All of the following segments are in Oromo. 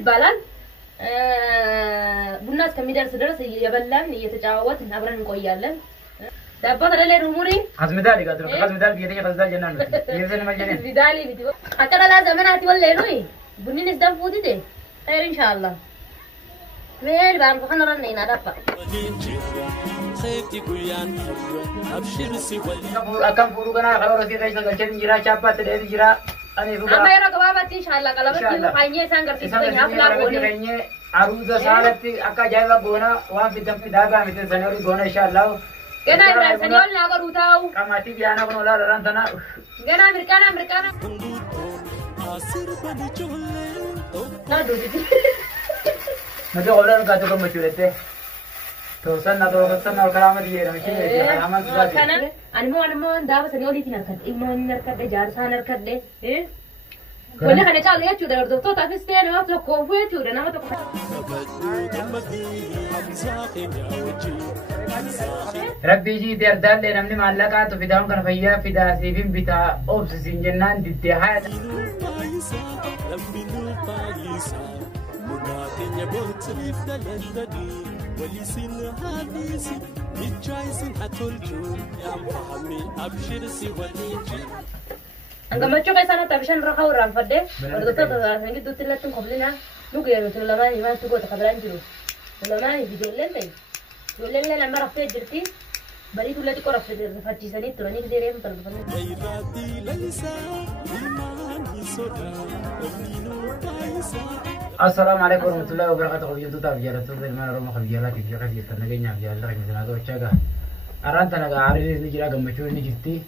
بالان بالناس كم يدرس درس يبلن يتجاوز نبرن نقويالن دابا ترى لي رموري حزم ذلك قدر حزم ذلك يدي خزال جنان يزن مجنين بدالي بدو أترى لا زماناتي ولا نوي بني نسدم فودي ده خير إن شاء الله وين بان فخنا رنينا دابا أكم فورو كنا خبر رسي كيس نقول جرا شابات تدري جرا أنا فوق أما يرى كبابات إن شاء الله kalau betul kayaknya sangar sistem hafla boleh aruza salati akka jaiba gona wa bidam pidaga mite sanari gona insyaallah gana ibrahim saniol na agar utau kamati biana kono la rantana gana amerikana na do mate obran ka to machurete to sanna to sanna karamat ye ramchi aman sudati kana anmo dawa sanioli tinarkad imon narkad jar sanarkad ولا خلينا نشاء الله يجود الدكتور تفسير ما تكون فيه يجود أنا ما تكون ربي جي دردال لنا من معلقات في دام كان فيا في داسيبين بتاع أوبس سنجنان دتها Angga macam kayak sana tapi sana rakau orang fadde, berdoa tuh sangat tuh tidak tuh komplainnya, lu kayak betul lama nih mas tuh gua tak kabaran juru, lama nih jualan nih, jualan lama rafa jerti, bari tuh lagi kau rafa jerti, faci sani tuh nih dia rem terus. Assalamualaikum warahmatullahi wabarakatuh. YouTube tak biar tuh dari mana rumah kerja lagi kerja kerja tanah genya biar lagi misalnya tuh caga, aran tanah hari ini kira gambar ini gitu,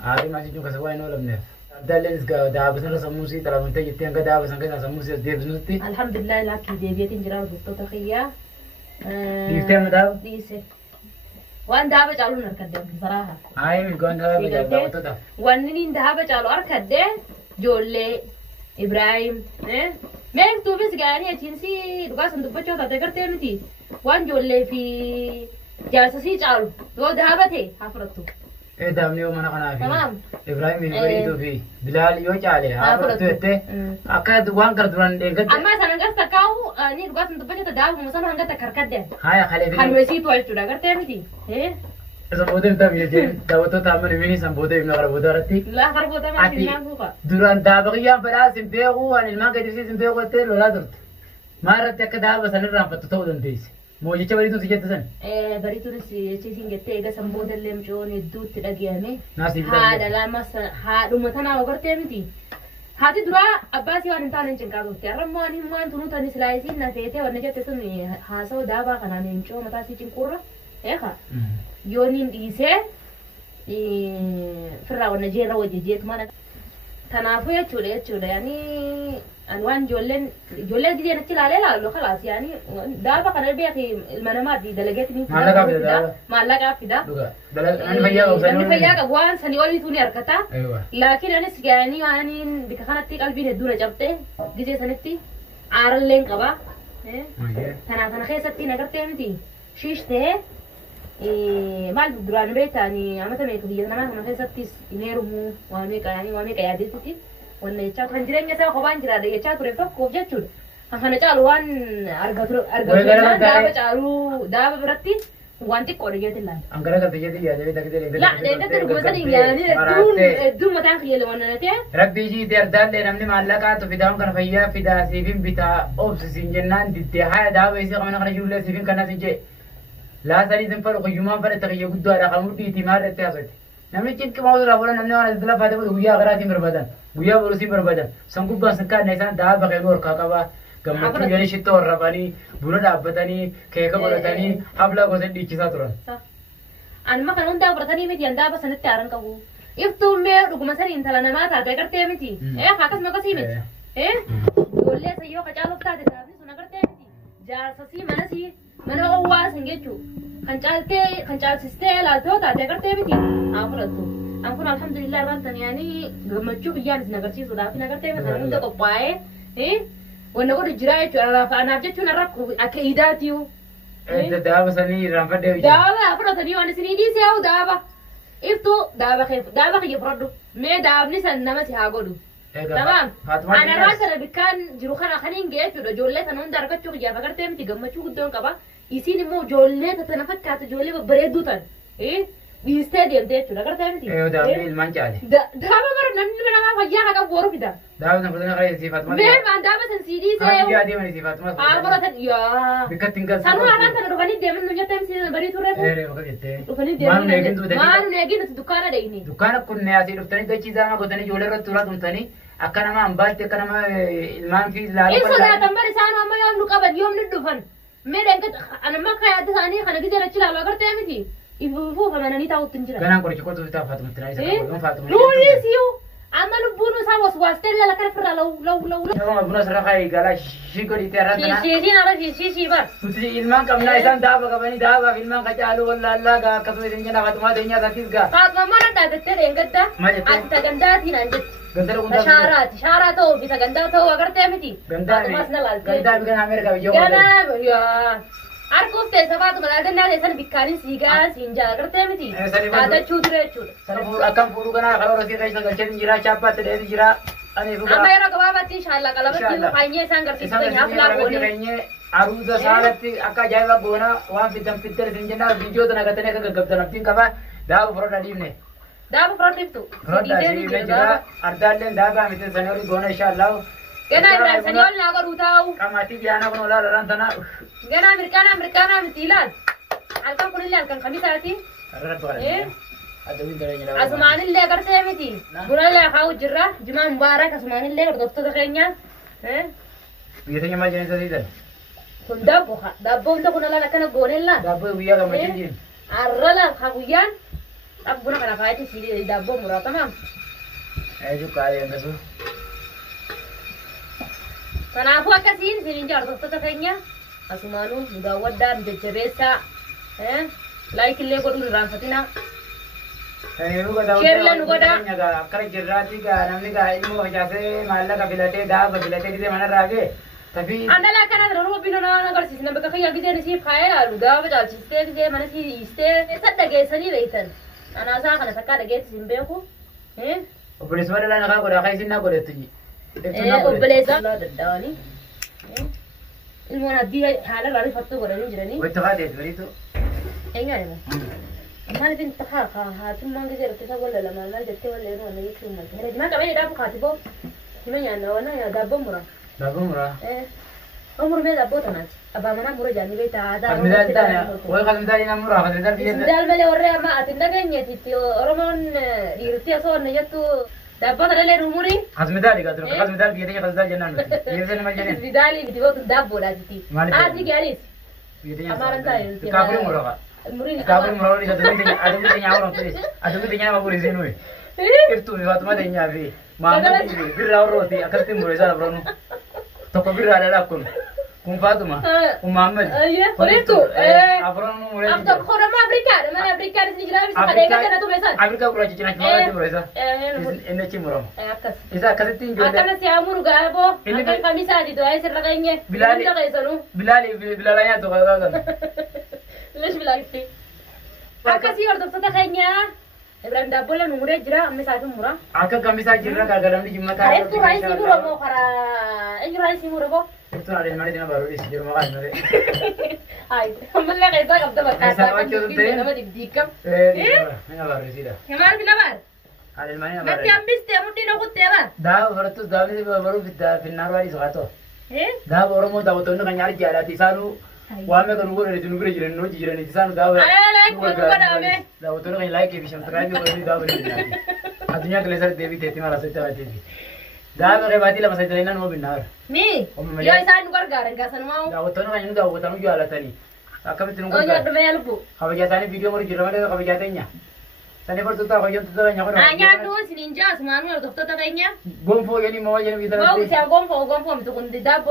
hari masih juga sesuai nolam nih. دالنس قا دابس نرا سموسي ترى من تجي تيان دابس نكنا سموسي ديبس نوتي الحمد لله لكن ديبيتين جرا وبطوطة خيا ديفتين داب ديسه وان دابا جالو نركده بصراحة هاي من قان داب جالو بطوطة وانين دابا جالو أركده جولة إبراهيم ما يكتب بس يعني تنسي دكان صندوق بتشوفه تذكرتي نتي وان جولة في جالسي جالو تو دابا ثي حفرته إيه دامني يوم أنا خنافي تمام إبراهيم يبغى في بلال يوجد عليه عارف تويته أكاد وان كردران دينك أما سنة قصة كاو ني دكان صندوق بتشوفه دابا مثلا هنگا تكركده هاي خلي هنوسي توالش تودا كرتي نتي إيه سمبودم تام يجين دعوتو تامن ميني سمبودم إنه خربودا رتي لا خربودا ما في نافوكا دوران دابقيا بلا سمبيعو أنا الماء كده سمبيعو تيل ولا درت ما رت كده بس أنا رام فتوه دنديس موجي تبري تو سجت سن بري تو سيسين جت إذا سمبودا اللي مشون الدود تلاقيه ناسي هذا لا مس هذا مثلا وقرتي متي هذه درا أباسي وان تاني جنكابو تيارم واني مان تنو تاني سلايسين نفيته ورنجة تسوني هاسو دابا كنا نمشو متى سيجين كورة إيه يونين ديسه فرا ونجيرا وجيجيت مانا تنافو يا يعني أنوان جولن دي أنا تلا لا لو خلاص يعني دابا كنا بيأخي المنامات دي دلقيت مين ما لقى في ده أنا فيا كوان سني أولي توني أركتا لكن أنا سجاني يعني بكخانة تيك قلبي ندورة جبته جزء سنتي عارلين كبا تنا خيستي نكرتي متي شيشته maal duraan beektaani amata meeqa biyya namaa kana keessattis ineerumu waan meeqa yaadeessiti wanna jechaa kan jireenya isaa kophaan jiraadha jechaa ture tokkoof jechuudha kan kana caalu waan argatu daaba caalu daaba biratti waan xiqqoodha jeetiin laala. Angara kan tiyyaati yaadee dagdee laa deeggartee dhugumsanii yaadee hedduun mataan kiyyele waan nanatee. Rabbii jii dardaallee namni maallaqaatu fidaam kana fayyaa fidaa siifin bitaa obsisiin jennaan diddee haya daaba isii qabana kana jirullee siifin kanas hin jee. لا سليم فرق يوم فرق تغيي قدوا على خمودي تمار التاسد نمني كيف كم أوصل أقول نمني أنا أزدلا فاتي بقول ويا غراتي مربدان ويا بروسي مربدان سانكوب بس كان نيسان ده بقى نور كاكابا كم تقول يعني شتور رباني بولا دابتاني كيكا بولتاني حفلة قصدي دي كذا ترى أنا ما كانوا ده برتاني متي أندا بس نتعرن كابو يفتون مي رقم مثلا إنت لنا ما تعرف كرتي متي إيه خاكس ما كسيمت إيه ولا سيو كجالو بتاعي تعرفني سونا كرتي متي جالسي مناسي من هو سنجتو خنجال سيستيل أتو تاجر تبتي أفرطو أنكون الحمد لله رانتن يعني قمتشوف يانس نقرتي صدا في نقرتي مثلا من دقباي إيه ونقول الجراية أنا بجتو نرك أكيداتيو دابا سني رانفدي دابا أفرطني وأنا سنيدي سياو دابا إفتو دابا خيف دابا خيف ردو ما دابني سن نمسي هاقولو تمام أنا راسنا بكان جروخنا خلين جيت ولا جولة أنا ندار كتشوف جا فكرت يوم تجمع شو قدام كبا يصير مو جولة تتنفك كات جولة بريدو تن إيه بيستاديم ده شو لقرت يوم تي إيه ده المانجالي ده ما مرة نمني من ما فجأة هذا بورو كده ده بس نقولنا غير صفات ما مين ما ده بس نسيدي زي يا دي من صفات ما مرة يا بكتنجز سانو أنا ترى رفاني ده من نجاة تمسي بريد ورث إيه بقول يتة رفاني ده ما نيجي نتدكان ديني دكان كنا أسير رفتني ده شيء زمان قلتني جولة رتورا تمتني أكنا ما أمبارت أكنا ما المان في لا إيه صدق تمبر سانو ما يوم نقابل يوم ندفن مين أنا ما كيا تساني خلنا كذا نشيل على قرط يمتي يفوف أنا نيتا وتنجرا كنا نقول شكوت في فاطمة تناي إيه فاطمة لوليسيو عملوا بونو سوا واسطة لا كرفرا لو يوم بنو سرقة قال شيكوري ترى شي أنا شي بار تدري إلمان كم نايسان دابا كبني دابا إلمان كجالو ولا الله كا كسمة دنيا فاطمة دنيا ذاتيس كا فاطمة ما ندا تترى إنجدا أتغنداتي نانجت شارات هو bisa ganda هو أقدر تعمتي فاطمة سنلال ganda bukan Amerika بيجوا gana ya أركوب تسافات ملاذ الناس يسان بيكارين سيجا سينجا أقدر تعمتي هذا شودرة شود سنفور أكم فورو كنا kalau rasi kaisa kerja jira siapa tadi jira ane buka أما يرى كبابة إن شاء الله kalau betul kayaknya sanggar sih nyafla boleh kayaknya aruza salati akka jaiba gona wan fitam fitter sinjana video tana katane ka gabdana tin kaba daa froda dimne daa froda itu froda dimne jira ardalen daa ba mitin sanori gona inshallah gana ibrahim saniol na ko rutau kamati biana kono la rantana gana amerikana mitilan alkan kunille alkan khamisati eh asman اللي قرت يمتي قولوا لا خاو جرا جماعة مبارك asman اللي قرت دفتر خينيا biasanya mah jenis itu kun dabo untuk kuna la kana gonella dabo wiya ga majin arrala khawiyan abuna kana kaiti sidi dabo mura tamam ayo kaya ngasu kana aku akasin sirin jar daftar khaynya asmanu mudawaddan jajabesa like le ko dun ranfatina Share nugoda akkara jirraati ga namni ga ilmu hajase malla ka bilate da ba bilate gide mana rage tapi andala kana ro bino na nagar sisna baka khiya gide nisi khaya alu da ba dal siste gide mana si iste sadda ge sani beitan ana sa kana sakka da ge simbe ko obelis wala na ka ko da kai sinna ko de tiji obelis la da dani ilmona di hala la rifatto ko ni jirani wata ga de berito enga ne ما نبين تخاخا هاتم ما نقدر تسوي ولا لما لا جت ولا يروح ولا يكلم هنا ما كمان يدافع خاتبه كمان يعني وانا يا دابو مرا عمر ما دابو تناس أبا منا مرا جاني بيت هذا خدمة تانية وخدمة تانية مرا خدمة تانية دال ملي ورا ما أتندقين يتي أرمان يرتي أصور نجتو دابو ترى له رموري خدمة تانية كاترو خدمة تانية بيتي خدمة تانية جنان يرسل ما جنان بدالي بتبغى دابو لازتي أدي جالس أمارن تاي كابري مرا كابري مرا لي كاترو أدمي تانية أورام تريس أدمي تانية ما بوري زينوي إرتو فاطمة تانية في ما بيرا أوروتي أكلتي مريزا برانو تكو بيرا على لكم كم فاطمة كم محمد كوريتو أبرانو مريزا أبدا خورا ما أفريكا نسيجرا بس خديجة كنا توميسان أفريكا برا تجينا كمان مريزا إنه كم مرام إذا كذبتين جوا أكنا سيامورو غابو أكنا خميسة دي دواء سرقيني بلالي تو كذا ليش بلالي أكاسي أردت تتخينيا إبراهيم دابولا نمرة جرا أمي ساعتهم مرا أكا كم ساعة جرا كعدم دي جمعة أيه تو رايس يمورا بو خرا إيه رايس يمورا بو itu ada yang mana dia baru isi di rumah kan nanti. Ay, kamu lagi kayak apa tuh bakal? Sama cuci deh. Nama di dikam. Ini baru isi dah. Kemana sih nabar? Ada yang mana baru? Nanti ambis teh, mungkin aku teh bang. Dah baru tuh dah ini baru kita final wali sokato. Dah baru mau tahu tuh nak nyari jalan di sana. Wame kan gue dari tunuk jiran nuji jiran di sana dah. Like gue dah me. Dah tuh nak like bisa subscribe gue dah beri. Adunya kelihatan dewi teti malah saya tahu dewi. Dah mereka bati lah masa jalanan mau benar. Mi, yo isan nugar garan gasan mau. Dah tuh nak dah gue tahu jual tadi. Akam itu nugar. Oh ya demi albu. Kau jatah ni video mau jiran mana kau jatahnya. Tadi perlu tahu kau yang tu tahu yang kau. Hanya tu sininja semua nu doktor tanya. Gompo jadi mau jadi kita. Mau siapa gompo itu kundi dabo.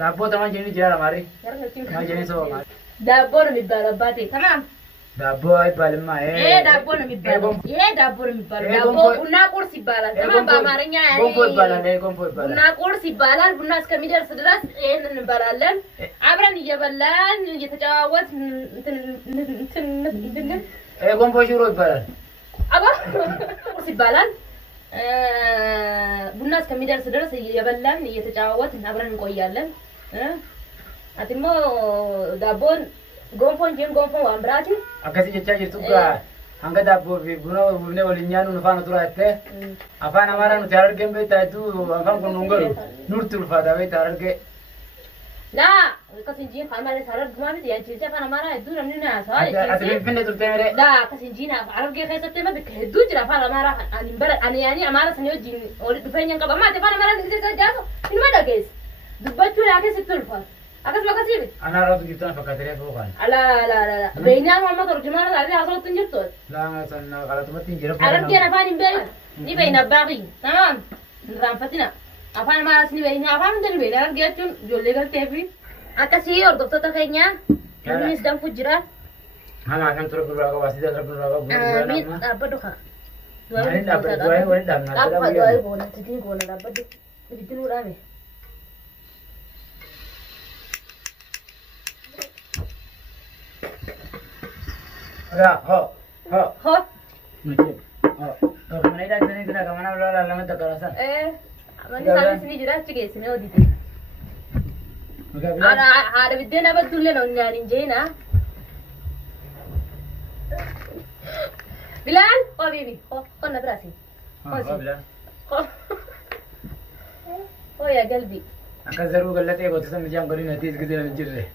Dabo teman jadi jalan mari. Mau jadi so. Dabo ni balabati, tamam. Dabo ay balma dabo ni bala. Dabo ni bala. Dabo bunna kursi bala. Tamam ba marinya ay. Gompo bala. Bunna kursi bala, bunna skamidar sedras ni balalan. Abran yabalan يتجاوز gompo shuru bala. Apa? Kursi balan. ቡና እስከሚደርስ ድረስ እየበላን እየተጫወትን አብረን እንቆያለን። አትሞ ዳቦን ጎንፎን ጀም ጎንፎን ዋምብራቲ አከሲ ጀቻ ጅርቱጋ hanga dabbo fi buna bune walinyanu nufana turate afana amara nu tararge be tatu afan kun nungaru nurtul fada be tararge la kasinjin khamare sarar gumami ya chise afana amara edu namni na sa atme finne turte mere la kasinjin arabge khaysate ma bik edu jira afana amara ani bar ani yani amara sanyo jin ori dufenya ka ma te afana amara dite jaso in ma dages dubbachu la ke situlfa akas makasibit ana ratu giftan fakatere fokan ala la la la beina mama torjumana la ya asal tunjito la sanna qalatu matin jira arab kena fani mbel ni beina baqi tamam nizam fatina afan ma asni beina afan den beina arab getun jolle gal tefi akasi or doktor ta kenya ni sedang fujra hala kan tur berwa ka wasida tur berwa ka burwa ni apa doka dua dapat dua wala dam na apa dua bona tidin gona dapat ditin urame ra ho ho macam oh mana ida sini sudah kemana ulah lama tak kerasan mani sana sini jira cike sini odite ada bidena betulle no nyari jena Bilal oh bibi oh kona berasi oh Bilal oh ya qalbi akan zaru galate ko tsam jam gari nati isgide jirre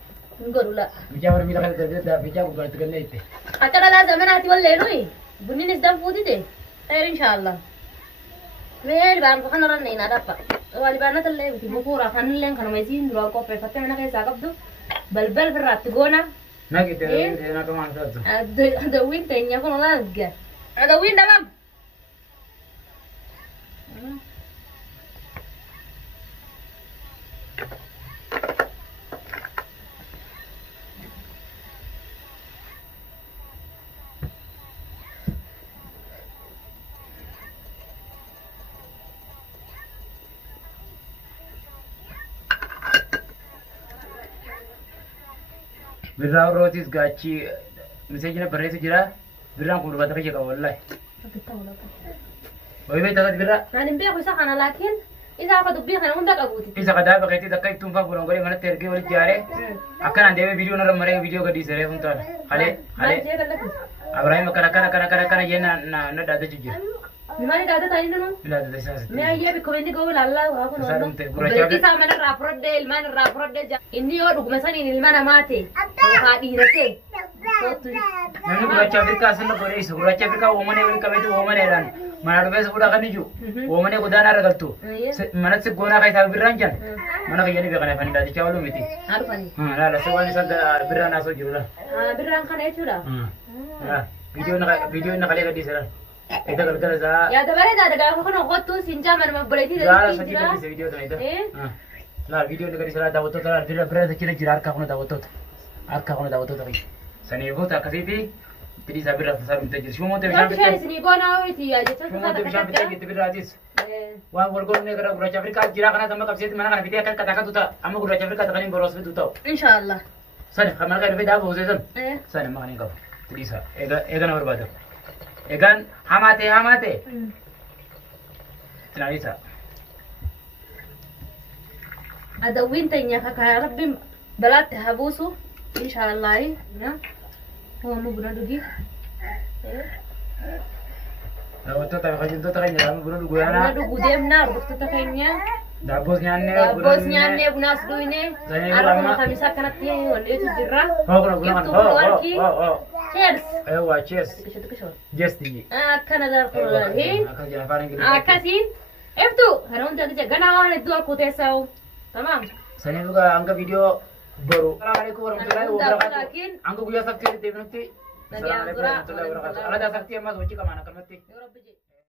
ngorula mijam war mila kale da bija ko galte galle ite atara la zamanati walla lui bunni nisdam fudite khair inshallah weer baan ko xana ran ina dafa wali bana talle bi bukura xan len kan may sin dro ko pe fatte na kay sagabdu balbal birat gona nagite na ko man sa da winta nya ko la ga ada winda mam birra rotis gachi message na barretu jira birra ko rubata kake ka wallahi oy beta ka birra nani mbe ko sakana lakin iza ka dubbi kana unda ka buti isa kada ba kati dakai tum fa buron gore mana terge wali jare akan ande video na mare video ka disere hunta hale abrahim kana yena na dada jijir Mimani dada tadi nanu? Bila dada sasa. Me ayah bikomendi kau lalla aku nonton. Berarti sama mana raprode, ilman raprode. Ini orang kumasan ini ilman amate. Hadi rete. Nanu guracha Afrika sunu kore isu guracha Afrika omane wali kabetu omane ran. Mana dobe sebuda kan iju. Omane kudana ragaltu. Mana se gona kai sa birranjan. Mana kai yani bekana fani dadi chawalu miti. Haru fani. La sewani sada birran aso jurula. Birran kan itu dah. Video na kali ka disera. Ida galgala za ya da bare da daga ko no gotu sinja man ma buleti da sakita di video da ida la video da kadi sala da woto da dira bra da kila jirar ka kono da woto arka kono da woto da sani vota kasiti tidi sabira sa sarum tajir shumo te bisham te sini gona witi ya je shumo te bisham te te bira hadis wa wargo ne gara gura afrika jira kana tamma kapseti mana kana video kata kata tuta amma gura afrika ta kanin boros tuta inshallah sani khamar ka video da bozezan sani magani ka tidi sa ega na barbada egan hamate Tinarisa ada wintanya kakak Rabbi balat habusu insyaallah ya mau bulan lagi Waktu tak kajin tu tak kanya, bulan dua ya na. Bulan dua dem na, waktu tak kanya. Dabosnya ne, bunas dua ne. Arab nak kami sakanat dia, wanda itu jirah. Oh. Cheers. Wah, cheers. Cheers tinggi. Kanada kurang. Kasih. Itu, harun jadi jangan awal itu aku tesau. Tamam. Saya juga angkat video baru. Assalamualaikum warahmatullahi wabarakatuh. Angkat video sakti di TV nanti. Assalamualaikum warahmatullahi wabarakatuh. Allah dah sakti emas uci kemana kermati.